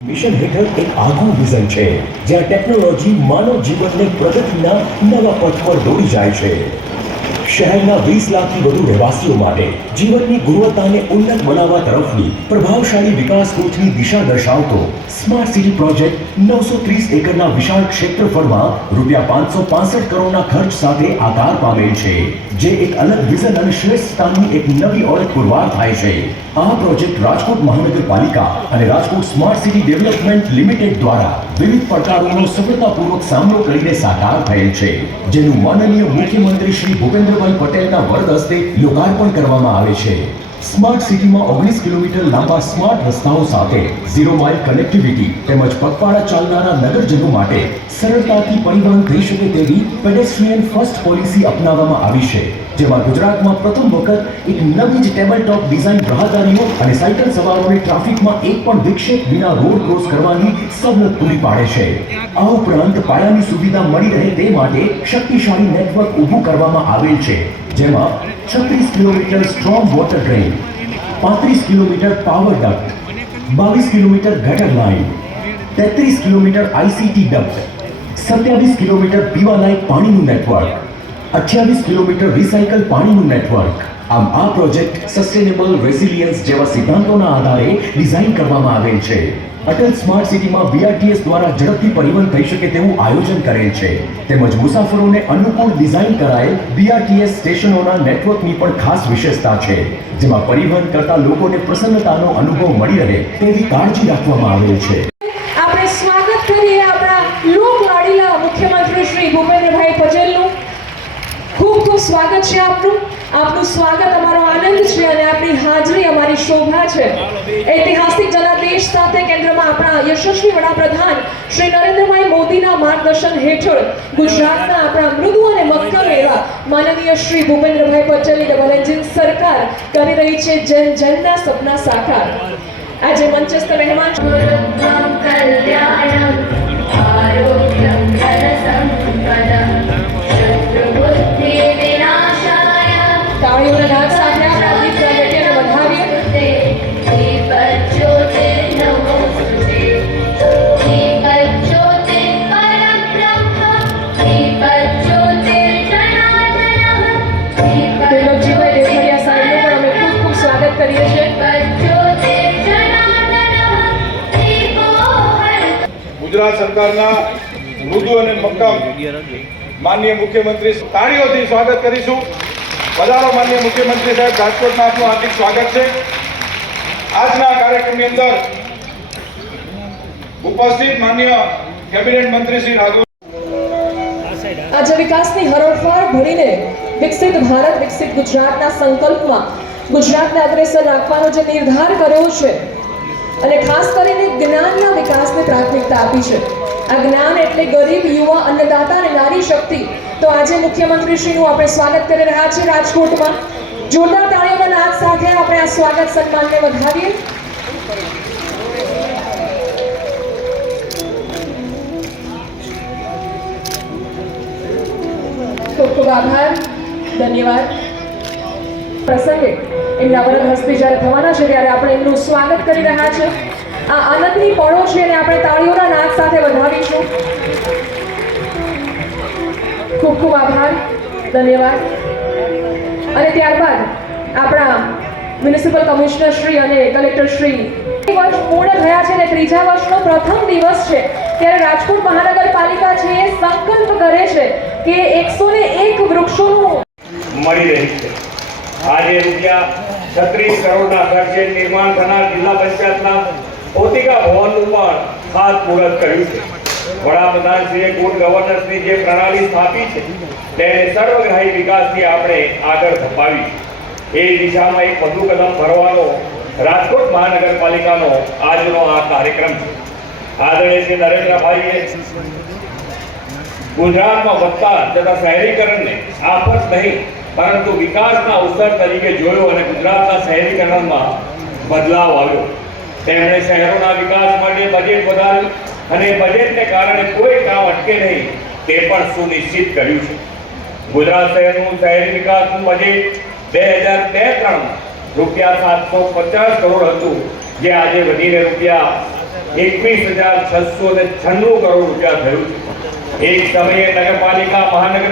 Mission હેઠળ એક આગવું વિઝન છે જ્યાં ટેકનોલોજી માનવ જીવનને પ્રગતિના નવા પથ પર દોરી જાય છે। શહેરના 20 લાખથી વધુ રહેવાસીઓ માટે જીવનની ગુણવત્તાને ઉન્નત બનાવવા તરફની પ્રભાવશાળી વિકાસ કોચની દિશા દર્શાવતો સ્માર્ટ સિટી પ્રોજેક્ટ 930 એકરના વિશાળ ક્ષેત્રફળમાં ₹565 કરોડના ખર્ચ સાથે આકાર પામેલ છે, જે એક અલગ વિઝન અને શ્રેષ્ઠતાની એક નવી ઓળખ પુરવાર થાય છે। આ પ્રોજેક્ટ રાજકોટ મહાનગરપાલિકા અને Rajkot smart city development limited દ્વારા વિવિધ પડકારોનો સફળતાપૂર્વક સામનો કરીને સાકાર થયેલ છે, જેનું માનનીય મુખ્યમંત્રી શ્રી ભૂપેન્દ્રભાઈ પટેલના વરદ હસ્તે લોકાર્પણ કરવામાં આવે છે। સ્માર્ટ સિટીમાં 19 કિલોમીટર લાંબા સ્માર્ટ રસ્તાઓ સાથે 0 માઇલ કનેક્ટિવિટી તેમજ પગપાળા ચાલનારા નગરજનો માટે સરળતાથી પરિવહન થઈ શકે તેવી પેડેસ્ટ્રીયન ફર્સ્ટ પોલિસી અપનાવવામાં આવી છે, જેમાં ગુજરાતમાં પ્રથમ વખત એક નવી જ ટેબલ ટોપ ડિઝાઇન રાહદારીઓ અને સાયકલ સવારોને ટ્રાફિકમાં એક પણ વિક્ષેપ વિના રોડ ક્રોસ કરવાની સવલત પૂરી પાડે છે। આ ઉપરાંત પાયાની સુવિધા મળી રહે તે માટે શક્તિશાળી નેટવર્ક ઊભું કરવામાં આવેલ છે, જેમાં 36 kilometre strong water drain, 35 kilometre power duct, 22 kilometre ગટર line, 33 kilometre ICT duct, 27 kilometre પીવાલાયક પાણીનું નેટવર્ક, 28 કિલોમીટર રિસાયકલ પાણીનું નેટવર્ક। આમ આ પ્રોજેક્ટ સસ્ટેનેબલ રેઝિલિયન્સ જેવા સિદ્ધાંતોના આધારે ડિઝાઇન કરવામાં આવેલ છે। અટલ સ્માર્ટ સિટીમાં બીઆરટીએસ દ્વારા ઝડપથી પરિવહન થઈ શકે તેવું આયોજન કરેલ છે, તેમજ મુસાફરોને અનુકૂળ ડિઝાઇન કરાયેલ બીઆરટીએસ સ્ટેશનોના નેટવર્કની પણ ખાસ વિશેષતા છે, જેમાં પરિવહન કરતા લોકોને પ્રસન્નતાનો અનુભવ મળી રહે તેવી કાળજી રાખવામાં આવેલ છે। આપણે સ્વાગત કરીએ આપણા લોકલાડીલા મુખ્યમંત્રી શ્રી ભૂપેન્દ્રભાઈ પટેલનું। ખૂબ ખૂબ સ્વાગત છે આપનું સ્વાગત અમારો આનંદ છે અને આપની હાજરી અમારી શોભા છે। ઐતિહાસિક જનાદેશ સાથે કેન્દ્રમાં આપણા યશસ્વી વડાપ્રધાન શ્રી નરેન્દ્રભાઈ મોદીના માર્ગદર્શન હેઠળ ગુજરાતના આપણા મૃદુ અને મક્કમ એવા માનનીય શ્રી ભૂપેન્દ્રભાઈ પટેલની ડબલ એન્જિન સરકાર કરી રહી છે જન જનના સપના સાકાર। આજે મંચસ્થ મહેમાન તાળીઓના નાદ સાથે આપણા દીપ પ્રગટ્યને વધાવીએ। દેવજીભાઈ દેવરિયા સાહેબનું પણ અમે ખૂબ ખૂબ સ્વાગત કરીએ છીએ। ગુજરાત સરકારના મૃદુ અને મક્કમ માનનીય મુખ્યમંત્રી તાળીઓથી સ્વાગત કરીશું। પધારો માનનીય મુખ્યમંત્રી સાહેબ, રાજકોટમાં આપનું હાર્દિક સ્વાગત છે। આજના કાર્યક્રમની અંદર ઉપસ્થિત માનનીય કેબિનેટ મંત્રી શ્રી રાઘવ આજે વિકાસની હરોળફાળ ભરીને વિકસિત ભારત વિકસિત ગુજરાતના સંકલ્પમાં ગુજરાતને અગ્રેસર રાખવાનો જે નિર્ધાર કર્યો છે અને ખાસ કરીને જ્ઞાનના વિકાસને પ્રાથમિકતા આપી છે। આ જ્ઞાન એટલે ગરીબ, યુવા, અન્નદાતા અને નારી શક્તિ। તો આજે મુખ્યમંત્રીશ્રીનું આપણે સ્વાગત કરી રહ્યા છીએ રાજકોટમાં। જોરદાર તાળીઓના નાદ સાથે આપણે આ સ્વાગત સન્માનને વધાવીએ। ખૂબ ખૂબ આભાર, ધન્યવાદ। પ્રસંગે એમના વરદ હસ્તે જ્યારે થવાના છે ત્યારે આપણે એમનું સ્વાગત કરી રહ્યા છે। આ આનંદની પળો છે અને આપણે તાળીઓના નાદ સાથે વધાવીશું। ખૂબ ખૂબ આભાર, ધન્યવાદ। અને ત્યારબાદ આપણા મ્યુનિસિપલ કમિશનર શ્રી અને કલેક્ટર શ્રી વર્ષ પૂર્ણ થયા છે અને ત્રીજા વર્ષનો પ્રથમ દિવસ છે ત્યારે રાજકોટ મહાનગરપાલિકા છે એ સંકલ્પ કરે છે કે 101 વૃક્ષોનું મળી રહી છે। આજે ₹36 કરોડના ખર્ચે નિર્માણ થનાર જિલ્લા પંચાયતના ભૌતિકા ભવનનું પણ ખાતમુહૂર્ત કર્યું છે। વડાપ્રધાનશ્રીએ ગુડ ગવર્નન્સની જે પ્રણાલી સ્થાપી છે તેને સર્વગ્રાહી વિકાસથી આપણે આગળ ધપાવી એ દિશામાં એક વધુ કદમ ભરવાનો રાજકોટ મહાનગરપાલિકાનો આજનો આ કાર્યક્રમ છે। આદરણીય શ્રી નરેન્દ્રભાઈએ ગુજરાતમાં વધતા જતા શહેરીકરણને આફત નહીં પરંતુ વિકાસના અવસર તરીકે જોયો અને ગુજરાતના શહેરીકરણમાં બદલાવ આવ્યો। તેમણે શહેરોના વિકાસ માટે બજેટ વધાર્યું અને બજેટને કારણે કોઈ કામ અટકે નહીં તે પણ સુનિશ્ચિત કર્યું છે। ગુજરાત શહેરનું શહેરી વિકાસનું બજેટ 2002-03 ₹750 કરોડ હતું, જે આજે વધીને 21,696 કરોડ રૂપિયા થયું છે. એક સમયે નગરપાલિકા મહાનગર